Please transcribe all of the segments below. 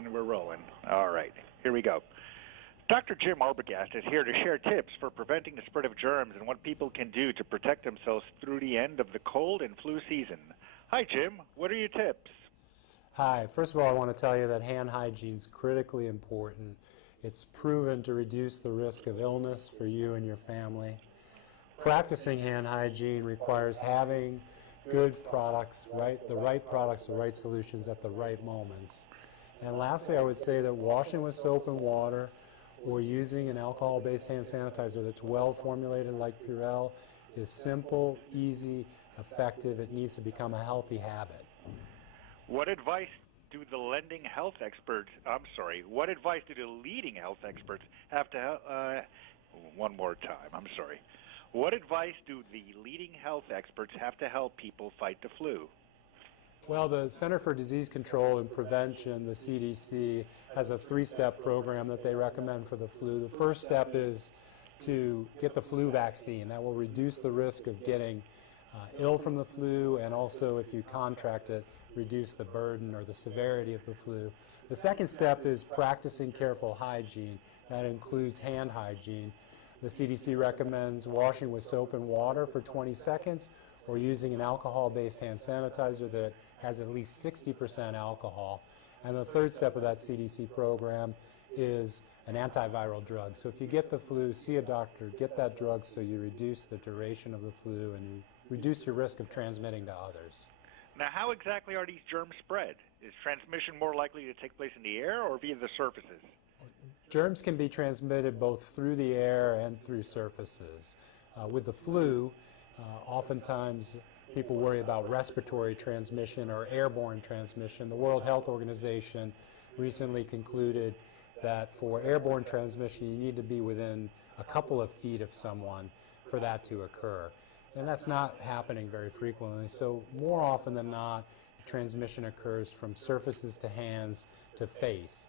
And we're rolling. All right, here we go. Dr. Jim Arbogast is here to share tips for preventing the spread of germs and what people can do to protect themselves through the end of the cold and flu season. Hi, Jim. What are your tips? Hi. First of all, I want to tell you that hand hygiene is critically important. It's proven to reduce the risk of illness for you and your family. Practicing hand hygiene requires having good products, the right solutions at the right moments. And lastly, I would say that washing with soap and water or using an alcohol-based hand sanitizer that's well formulated like Purell is simple, easy, effective. It needs to become a healthy habit. What advice do the leading health experts have to one more time, I'm sorry. What advice do the leading health experts have to help people fight the flu? Well, the Center for Disease Control and Prevention, the CDC, has a three-step program that they recommend for the flu. The first step is to get the flu vaccine. That will reduce the risk of getting ill from the flu, and also if you contract it, reduce the burden or the severity of the flu. The second step is practicing careful hygiene. That includes hand hygiene. The CDC recommends washing with soap and water for 20 seconds or using an alcohol-based hand sanitizer that has at least 60% alcohol. And the third step of that CDC program is an antiviral drug. So if you get the flu, see a doctor, get that drug so you reduce the duration of the flu and reduce your risk of transmitting to others. Now, how exactly are these germs spread? Is transmission more likely to take place in the air or via the surfaces? Germs can be transmitted both through the air and through surfaces. With the flu, oftentimes people worry about respiratory transmission or airborne transmission. The World Health Organization recently concluded that for airborne transmission, you need to be within a couple of feet of someone for that to occur. And that's not happening very frequently. So more often than not, transmission occurs from surfaces to hands to face.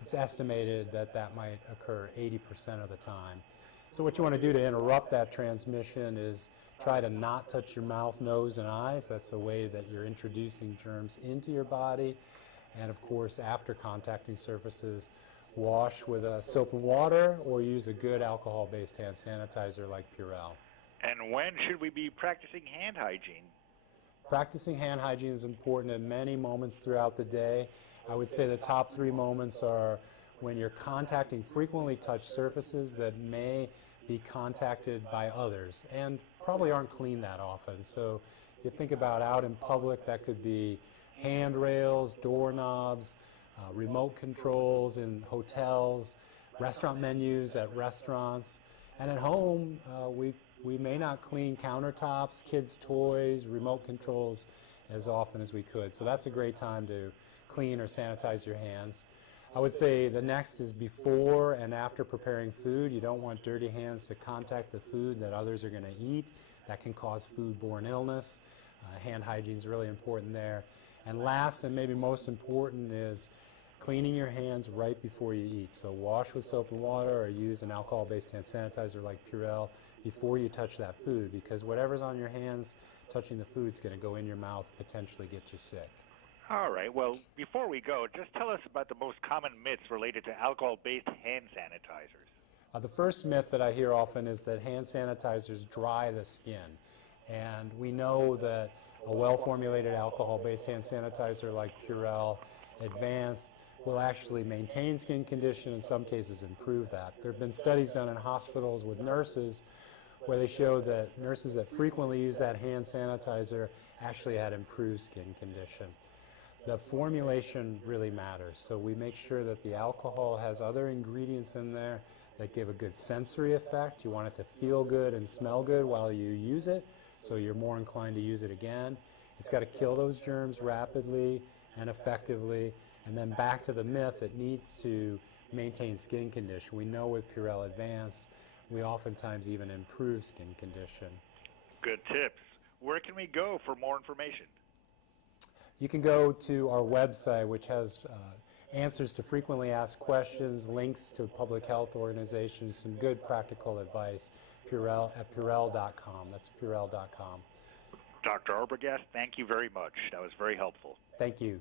It's estimated that that might occur 80% of the time. So what you want to do to interrupt that transmission is try to not touch your mouth, nose, and eyes. That's the way that you're introducing germs into your body. And of course, after contacting surfaces, wash with soap and water or use a good alcohol-based hand sanitizer like Purell. And when should we be practicing hand hygiene? Practicing hand hygiene is important at many moments throughout the day. I would say the top 3 moments are when you're contacting frequently touched surfaces that may be contacted by others and probably aren't cleaned that often. So you think about out in public, that could be handrails, doorknobs, remote controls in hotels, restaurant menus at restaurants, and at home we may not clean countertops, kids' toys, remote controls as often as we could. So that's a great time to clean or sanitize your hands. I would say the next is before and after preparing food. You don't want dirty hands to contact the food that others are going to eat. That can cause food-borne illness. Hand hygiene is really important there. And last and maybe most important is cleaning your hands right before you eat. So wash with soap and water or use an alcohol-based hand sanitizer like Purell before you touch that food, because whatever's on your hands touching the food is going to go in your mouth, potentially get you sick. All right. Well, before we go, just tell us about the most common myths related to alcohol-based hand sanitizers. The first myth that I hear often is that hand sanitizers dry the skin. And we know that a well-formulated alcohol-based hand sanitizer like Purell Advanced will actually maintain skin condition, in some cases improve that. There have been studies done in hospitals with nurses where they showed that nurses that frequently use that hand sanitizer actually had improved skin condition. The formulation really matters, so we make sure that the alcohol has other ingredients in there that give a good sensory effect. You want it to feel good and smell good while you use it, so you're more inclined to use it again. It's got to kill those germs rapidly and effectively. And then back to the myth, it needs to maintain skin condition. We know with Purell Advanced, we oftentimes even improve skin condition. Good tips. Where can we go for more information? You can go to our website, which has answers to frequently asked questions, links to public health organizations, some good practical advice, at Purell.com. That's Purell.com. Dr. Arbogast, thank you very much. That was very helpful. Thank you.